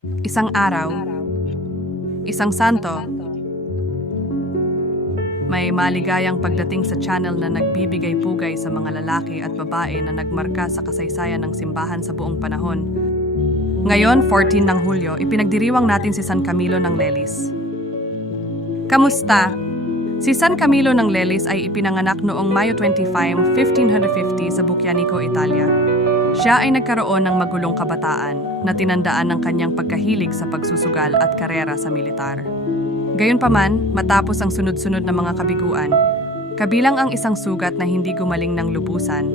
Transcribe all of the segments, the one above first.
Isang araw, isang santo, may maligayang pagdating sa channel na nagbibigay pugay sa mga lalaki at babae na nagmarka sa kasaysayan ng simbahan sa buong panahon. Ngayon, 14 ng Hulyo, ipinagdiriwang natin si San Camilo ng Lelis. Kamusta? Si San Camilo ng Lelis ay ipinanganak noong Mayo 25, 1550 sa Bucchianico, Italia. Siya ay nagkaroon ng magulong kabataan na tinandaan ng kanyang pagkahilig sa pagsusugal at karera sa militar. Gayunpaman, matapos ang sunod-sunod na mga kabiguan, kabilang ang isang sugat na hindi gumaling ng lubusan,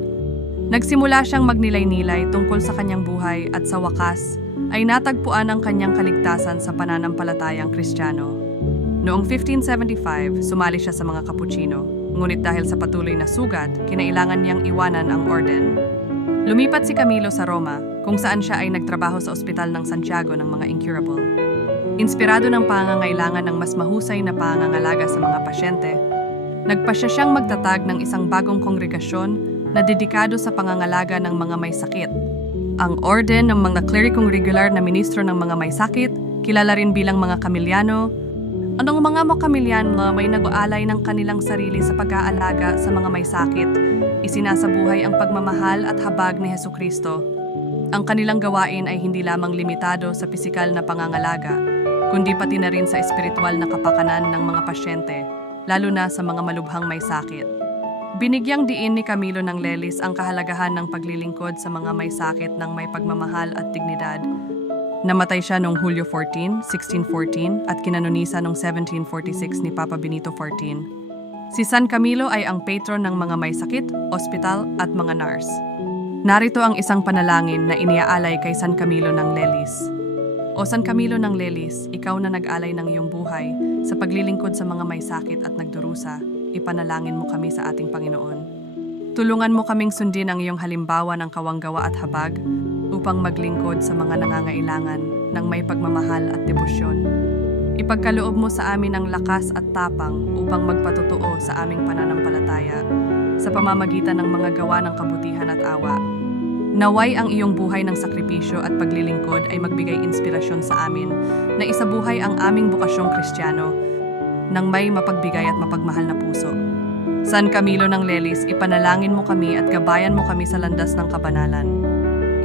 nagsimula siyang magnilay-nilay tungkol sa kanyang buhay at sa wakas ay natagpuan ang kanyang kaligtasan sa pananampalatayang Kristiyano. Noong 1575, sumali siya sa mga Cappuccino, ngunit dahil sa patuloy na sugat, kinailangan niyang iwanan ang orden. Lumipat si Camilo sa Roma, kung saan siya ay nagtrabaho sa ospital ng Santiago ng mga incurable. Inspirado ng pangangailangan ng mas mahusay na pangangalaga sa mga pasyente, nagpasya siyang magtatag ng isang bagong kongregasyon na dedikado sa pangangalaga ng mga may sakit. Ang Orden ng mga Klerikong Regular na Ministro ng mga may sakit, kilala rin bilang mga Kamilyano, Anong mga mokamilyan na may nag-aalay ng kanilang sarili sa pag-aalaga sa mga may sakit, isinasabuhay ang pagmamahal at habag ni Heso Kristo. Ang kanilang gawain ay hindi lamang limitado sa pisikal na pangangalaga, kundi pati na rin sa espiritual na kapakanan ng mga pasyente, lalo na sa mga malubhang may sakit. Binigyang diin ni Camilo ng Lelis ang kahalagahan ng paglilingkod sa mga may sakit ng may pagmamahal at dignidad Namatay siya noong Hulyo 14, 1614 at kinanonisa noong 1746 ni Papa Benito XIV. Si San Camilo ay ang patron ng mga may sakit, ospital at mga nurse. Narito ang isang panalangin na iniaalay kay San Camilo ng Lelis. O San Camilo ng Lelis, ikaw na nag-alay ng iyong buhay sa paglilingkod sa mga may sakit at nagdurusa, ipanalangin mo kami sa ating Panginoon. Tulungan mo kaming sundin ang iyong halimbawa ng kawanggawa at habag upang maglingkod sa mga nangangailangan ng may pagmamahal at debosyon. Ipagkaloob mo sa amin ang lakas at tapang upang magpatotoo sa aming pananampalataya sa pamamagitan ng mga gawa ng kabutihan at awa. Naway ang iyong buhay ng sakripisyo at paglilingkod ay magbigay inspirasyon sa amin na isabuhay ang aming bukasyong kristyano ng may mapagbigay at mapagmahal na puso. San Camilo ng Lelis, ipanalangin mo kami at gabayan mo kami sa landas ng kabanalan.